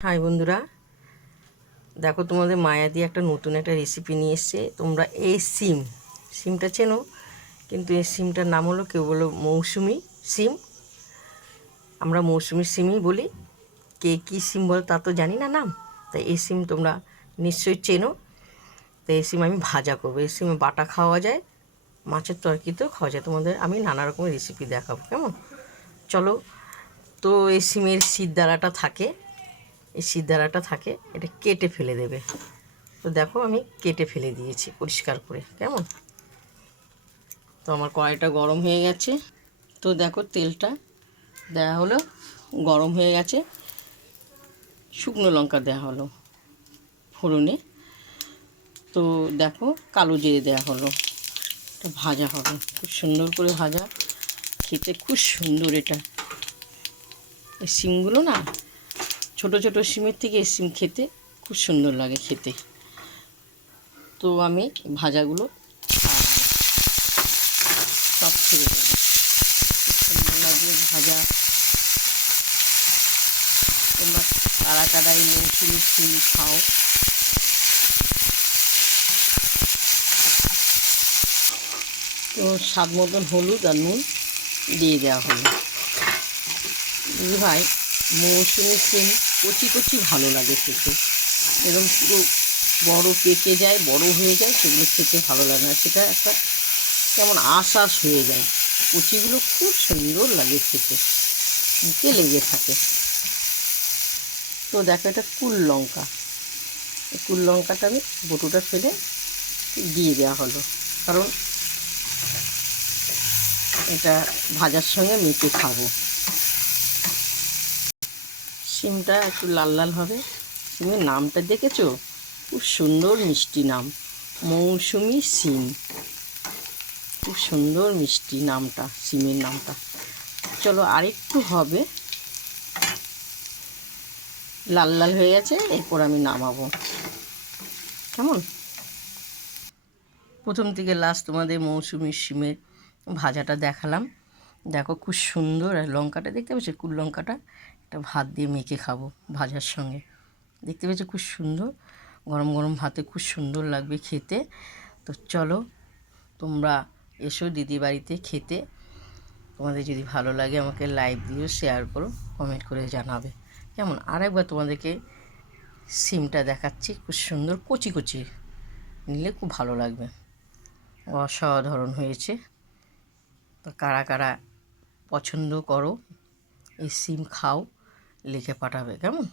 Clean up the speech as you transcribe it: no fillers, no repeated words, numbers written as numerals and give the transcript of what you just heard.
High বন্ধুরা, দেখো তোমাদের মায়া দিয়ে একটা নতুন একটা রেসিপি নিয়ে এসছে। তোমরা এই সিমটা চেনো, কিন্তু এই সিমটার নাম হলো, কেউ বলো মৌসুমি সিম, আমরা মৌসুমি সিমই বলি। কে কী সিম বলো তা তো জানি না নাম। তাই এই সিম তোমরা নিশ্চয়ই চেনো। তো এই সিম আমি ভাজা করবো। এই সিমে বাটা খাওয়া যায়, মাছের তরকারিতেও খাওয়া যায়। তোমাদের আমি নানা রকমের রেসিপি দেখাবো, কেমন? চলো। তো এই সিমের সিদ্দারাটা থাকে, এটা কেটে ফেলে দেবে। তো দেখো আমি কেটে ফেলে দিয়েছি পরিষ্কার করে, কেমন? তো আমার কড়াইটা গরম হয়ে গেছে। তো দেখো তেলটা দেওয়া হলো, গরম হয়ে গেছে। শুকনো লঙ্কা দেওয়া হলো ফোড়নে। তো দেখো কালো জিরে দেওয়া হলো। এটা ভাজা হবে, খুব সুন্দর করে ভাজা, খেতে খুব সুন্দর। এটা এই সিমগুলো না, ছোট ছোট সিমের থেকে এই সিম খেতে খুব সুন্দর লাগে খেতে। তো আমি ভাজাগুলো সব ছেড়ে দেবো, খুব সুন্দর লাগবে ভাজা। তোমরা কারা কারা এই মৌসুমি সিম খাও? তো স্বাদ মতন হলুদ আর নুন দিয়ে দেওয়া হলো। ভাই, মৌসুমি সিম কচি কচি ভালো লাগে খেতে। এরকম পুরো বড় পেকে যায়, বড় হয়ে যায়, সেগুলো খেতে ভালো লাগে না। সেটা একটা কেমন আঁশ হয়ে যায়। কচিগুলো খুব সুন্দর লাগে খেতে, মুখে লেগে থাকে। তো দেখো এটা কুল লঙ্কা, এই কুল লঙ্কাটা আমি বটুটা ফেলে দিয়ে দেওয়া হলো, কারণ এটা ভাজার সঙ্গে মেখে খাবো। সিমটা একটু লাল লাল হবে। সিমের নামটা দেখেছো? খুব সুন্দর মিষ্টি নাম, মৌসুমি সিম। খুব সুন্দর মিষ্টি নামটা, সিমের নামটা। চলো আরেকটু হবে, লাল লাল হয়ে গেছে, এরপর আমি নামাবো, কেমন? প্রথম থেকে লাস্ট তোমাদের মৌসুমি সিমের ভাজাটা দেখালাম। দেখো খুব সুন্দর। আর লঙ্কাটা দেখতে পাচ্ছ, কুল লঙ্কাটা, এটা ভাত দিয়ে মেখে খাবো ভাজার সঙ্গে। দেখতে পাচ্ছ খুব সুন্দর, গরম গরম ভাতে খুব সুন্দর লাগবে খেতে। তো চলো তোমরা এসো দিদি বাড়িতে খেতে। তোমাদের যদি ভালো লাগে আমাকে লাইক দিও, শেয়ার করো, কমেন্ট করে জানাবে, কেমন? আরেকবার তোমাদেরকে সিমটা দেখাচ্ছি, খুব সুন্দর কচি কচি, নিলে খুব ভালো লাগবে। অসাধারণ হয়েছে। তো কারা কারা পছন্দ করো, এই সিম খাও, লিখে পাঠাবে, কেমন?